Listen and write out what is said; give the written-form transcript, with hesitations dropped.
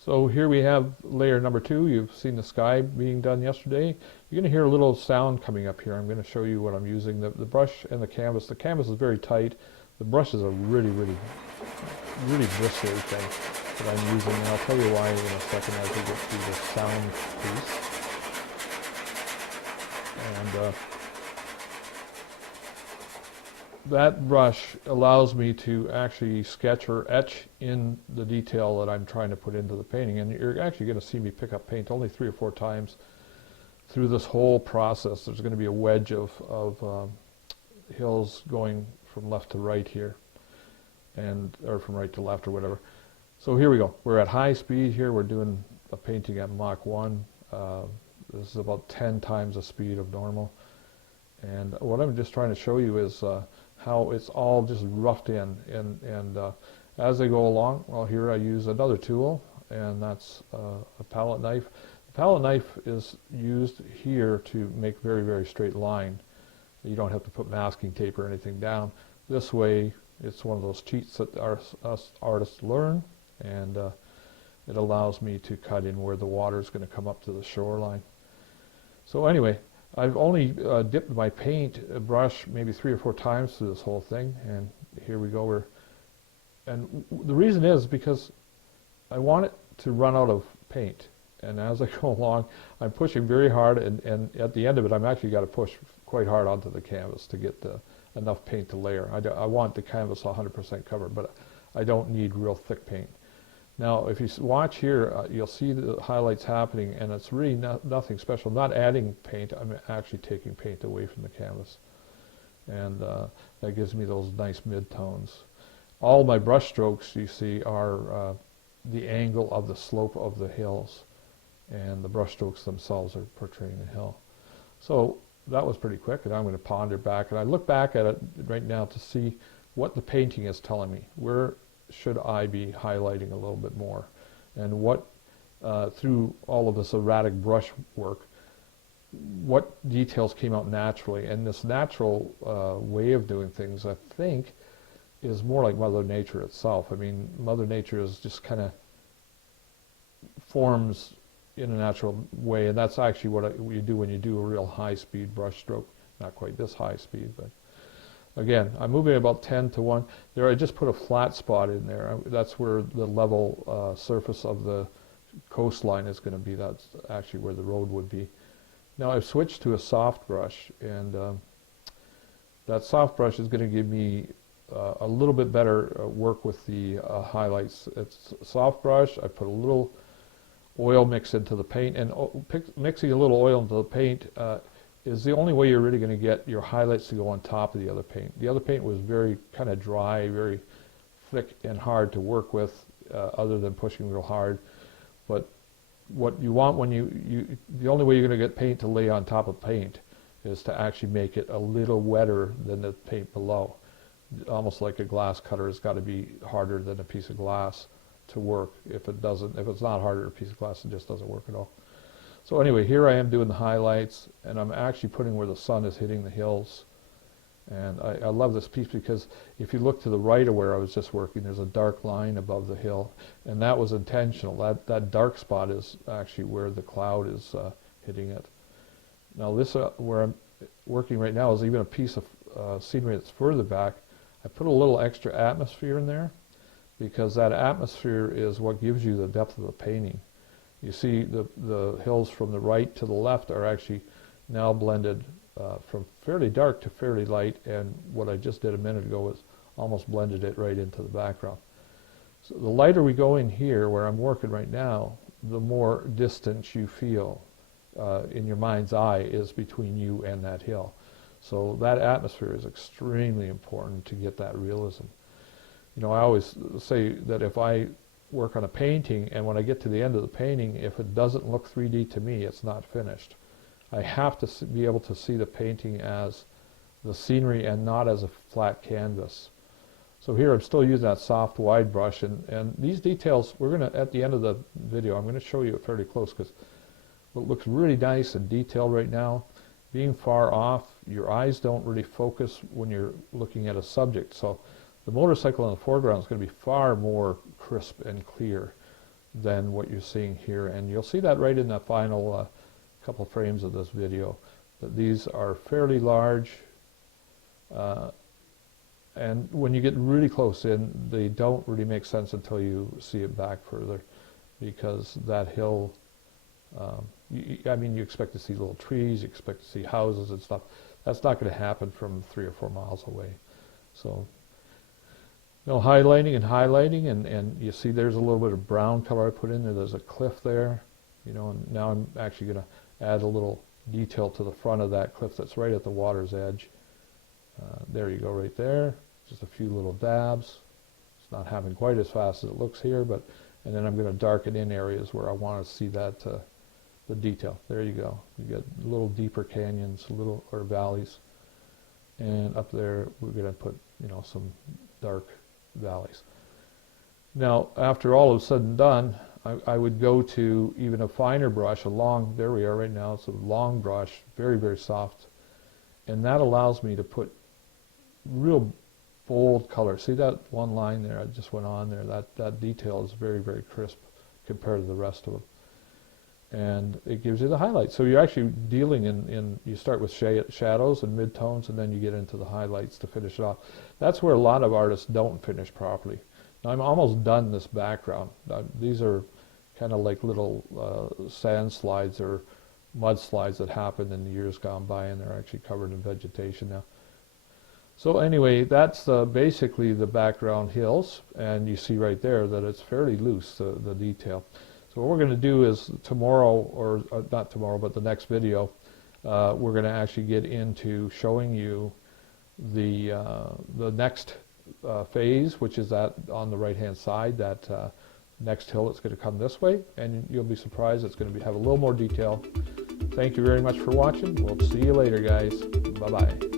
So here we have layer number 2. You've seen the sky being done yesterday. You're going to hear a little sound coming up here. I'm going to show you what I'm using. The brush and the canvas. The canvas is very tight. The brush is a really bristly thing that I'm using, and I'll tell you why in a second as we get through the sound piece. And that brush allows me to actually sketch or etch in the detail that I'm trying to put into the painting. And you're actually going to see me pick up paint only 3 or 4 times through this whole process. There's going to be a wedge of hills going from left to right here, or from right to left or whatever. So here we go. We're at high speed here. We're doing a painting at Mach 1. This is about 10 times the speed of normal. And what I'm just trying to show you is how it's all just roughed in, and as I go along, well, here I use another tool, and that's a palette knife. The palette knife is used here to make very straight line. You don't have to put masking tape or anything down. This way, it's one of those cheats that us artists learn, and it allows me to cut in where the water is going to come up to the shoreline. So anyway, I've only dipped my paint brush maybe 3 or 4 times through this whole thing, and here we go. And the reason is because I want it to run out of paint, and as I go along, I'm pushing very hard, and at the end of it, I'm actually got to push quite hard onto the canvas to get enough paint to layer. I want the canvas 100% covered, but I don't need real thick paint. Now, if you watch here, you'll see the highlights happening, and it's really nothing special. I'm not adding paint, I'm actually taking paint away from the canvas. And that gives me those nice mid-tones. All my brush strokes, you see, are the angle of the slope of the hills, and the brush strokes themselves are portraying the hill. So that was pretty quick, and I'm going to ponder back. And I look back at it right now to see what the painting is telling me. Where should I be highlighting a little bit more, and what through all of this erratic brush work, what details came out naturally. And this natural way of doing things, I think, is more like Mother Nature itself. I mean, Mother Nature is just kind of forms in a natural way, and that's actually what you do when you do a real high-speed brush stroke. Not quite this high speed, but again, I'm moving about 10 to 1. There, I just put a flat spot in there. That's where the level surface of the coastline is going to be. That's actually where the road would be. Now I've switched to a soft brush, and that soft brush is going to give me a little bit better work with the highlights. It's a soft brush. I put a little oil mix into the paint, and mixing a little oil into the paint is the only way you're really going to get your highlights to go on top of the other paint. The other paint was very kind of dry, very thick and hard to work with, other than pushing real hard. But what you want when the only way you're going to get paint to lay on top of paint is to actually make it a little wetter than the paint below. Almost like a glass cutter has got to be harder than a piece of glass to work. If it's not harder than a piece of glass, it just doesn't work at all. So anyway, here I am doing the highlights, and I'm actually putting where the sun is hitting the hills. And I love this piece because if you look to the right of where I was just working, there's a dark line above the hill, and that was intentional. That dark spot is actually where the cloud is hitting it. Now this, where I'm working right now, is even a piece of scenery that's further back. I put a little extra atmosphere in there because that atmosphere is what gives you the depth of the painting. You see the hills from the right to the left are actually now blended from fairly dark to fairly light, and what I just did a minute ago was almost blended it right into the background. So the lighter we go in here, where I'm working right now, the more distance you feel in your mind's eye is between you and that hill. So that atmosphere is extremely important to get that realism. You know, I always say that if I work on a painting, and when I get to the end of the painting, if it doesn't look 3D to me, it's not finished. I have to be able to see the painting as the scenery and not as a flat canvas. So here I'm still using that soft wide brush, and these details, we're going to, at the end of the video, I'm going to show you it fairly close, because it looks really nice and detailed right now. Being far off, your eyes don't really focus when you're looking at a subject. So the motorcycle in the foreground is going to be far more crisp and clear than what you're seeing here. And you'll see that right in the final couple frames of this video, that these are fairly large. And when you get really close in, they don't really make sense until you see it back further, because that hill, I mean, you expect to see little trees, you expect to see houses and stuff. That's not going to happen from 3 or 4 miles away. So, no highlighting, and you see there's a little bit of brown color I put in there. There's a cliff there, you know, and now I'm actually going to add a little detail to the front of that cliff that's right at the water's edge. There you go, right there. Just a few little dabs. It's not happening quite as fast as it looks here, but, and then I'm going to darken in areas where I want to see that the detail. There you go. You get little deeper canyons, or valleys, and up there we're going to put, you know, some dark valleys. Now, after all is said and done, I would go to even a finer brush, a long. There we are right now. It's a long brush, very, very soft, and that allows me to put real bold color. See that one line there I just went on there? That detail is very, very crisp compared to the rest of them. And it gives you the highlights. So you're actually dealing in you start with shadows and midtones, and then you get into the highlights to finish it off. That's where a lot of artists don't finish properly. Now I'm almost done this background. These are kind of like little sand slides or mud slides that happened in the years gone by, and they're actually covered in vegetation now. So anyway, that's basically the background hills, and you see right there that it's fairly loose, the detail. So what we're going to do is tomorrow, or not tomorrow, but the next video, we're going to actually get into showing you the next phase, which is that on the right-hand side, that next hill that's going to come this way, and you'll be surprised it's going to have a little more detail. Thank you very much for watching. We'll see you later, guys. Bye-bye.